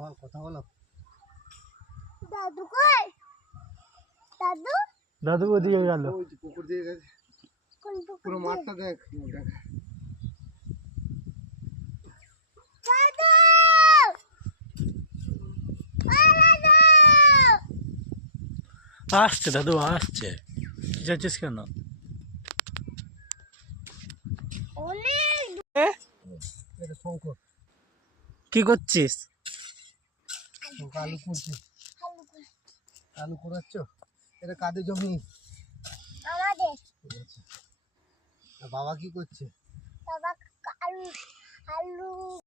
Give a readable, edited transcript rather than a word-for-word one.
বল, কথা বলো। দাদু কই? দাদু দাদু ওদিকে গেল। ওই যে পুকুর দিয়ে গেছে, পুরো মাঠটা দেখ। দাদু আসছে দাদু আসছে, যাচ্ছিস কেন? এটা শঙ্কর। কি করছিস? আলু কুড়ছি। আলু কুড়াচ্ছ? এটা কাদের জমি? আমাদের। ঠিক আছে। বাবা কি করছে? বাবা আলু আলু